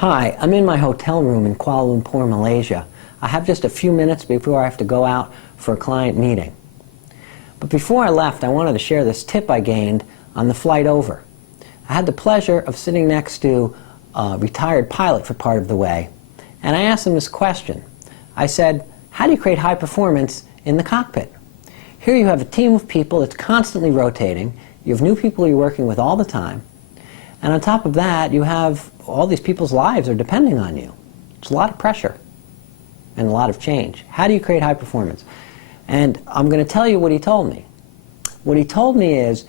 Hi, I'm in my hotel room in Kuala Lumpur, Malaysia. I have just a few minutes before I have to go out for a client meeting. But before I left, I wanted to share this tip I gained on the flight over. I had the pleasure of sitting next to a retired pilot for part of the way, and I asked him this question. I said, how do you create high performance in the cockpit? Here you have a team of people that's constantly rotating. You have new people you're working with all the time. And on top of that, you have all these people's lives are depending on you. It's a lot of pressure and a lot of change. How do you create high performance? And I'm going to tell you what he told me. What he told me is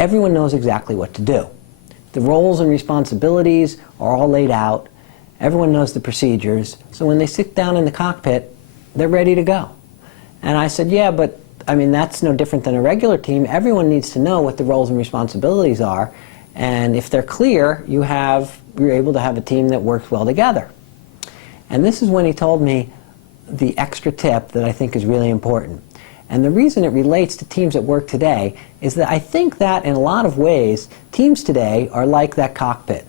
everyone knows exactly what to do. The roles and responsibilities are all laid out. Everyone knows the procedures. So when they sit down in the cockpit, they're ready to go. And I said, yeah, but I mean, that's no different than a regular team. Everyone needs to know what the roles and responsibilities are. And if they're clear, you're able to have a team that works well together. And this is when he told me the extra tip that I think is really important. And the reason it relates to teams at work today is that I think that in a lot of ways, teams today are like that cockpit.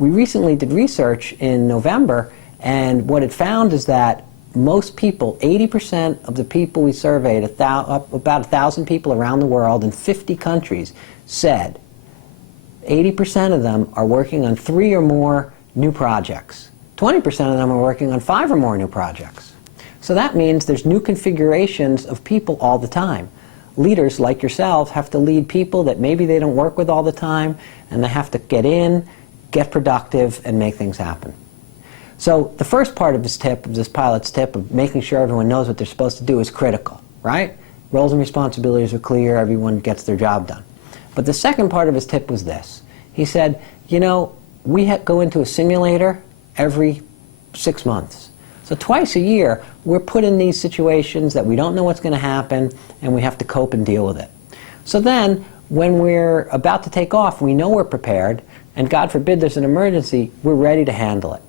We recently did research in November, and what it found is that most people, 80% of the people we surveyed, about 1,000 people around the world in 50 countries, said 80% of them are working on 3 or more new projects. 20% of them are working on 5 or more new projects. So that means there's new configurations of people all the time. Leaders like yourselves have to lead people that maybe they don't work with all the time, and they have to get in, get productive, and make things happen. So the first part of this pilot's tip of making sure everyone knows what they're supposed to do is critical, right? Roles and responsibilities are clear, everyone gets their job done. But the second part of his tip was this. He said, you know, we go into a simulator every 6 months. So twice a year, we're put in these situations that we don't know what's going to happen, and we have to cope and deal with it. So then, when we're about to take off, we know we're prepared, and God forbid there's an emergency, we're ready to handle it.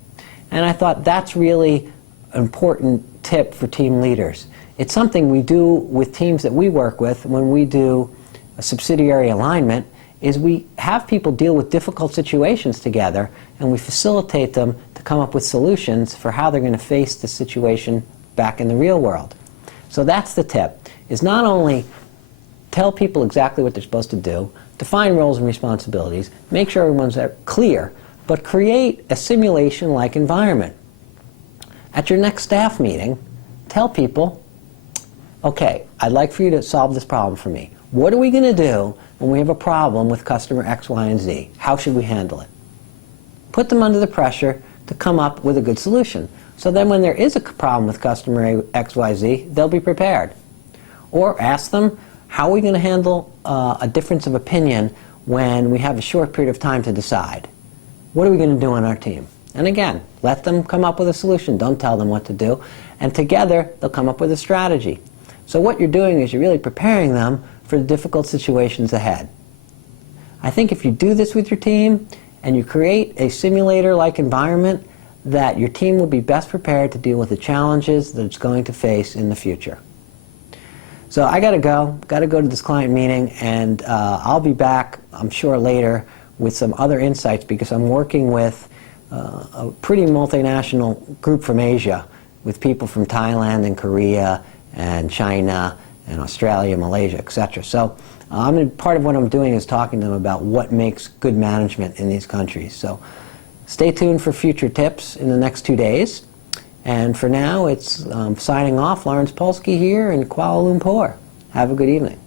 And I thought that's really an important tip for team leaders. It's something we do with teams that we work with when we do a subsidiary alignment, is we have people deal with difficult situations together, and we facilitate them to come up with solutions for how they're going to face the situation back in the real world. So that's the tip, is not only tell people exactly what they're supposed to do, define roles and responsibilities, make sure everyone's clear, but create a simulation-like environment. At your next staff meeting, tell people, okay, I'd like for you to solve this problem for me. What are we going to do when we have a problem with customer X, Y, and Z? How should we handle it? Put them under the pressure to come up with a good solution. So then when there is a problem with customer X, Y, Z, they'll be prepared. Or ask them, how are we going to handle a difference of opinion when we have a short period of time to decide? What are we going to do on our team? And again, let them come up with a solution. Don't tell them what to do. And together, they'll come up with a strategy. So what you're doing is you're really preparing them for the difficult situations ahead. I think if you do this with your team and you create a simulator-like environment, that your team will be best prepared to deal with the challenges that it's going to face in the future. So I got to go to this client meeting, and I'll be back, I'm sure, later with some other insights, because I'm working with a pretty multinational group from Asia, with people from Thailand and Korea and China and Australia, Malaysia, etc. So part of what I'm doing is talking to them about what makes good management in these countries. So stay tuned for future tips in the next 2 days. And for now, it's signing off. Lawrence Polsky here in Kuala Lumpur. Have a good evening.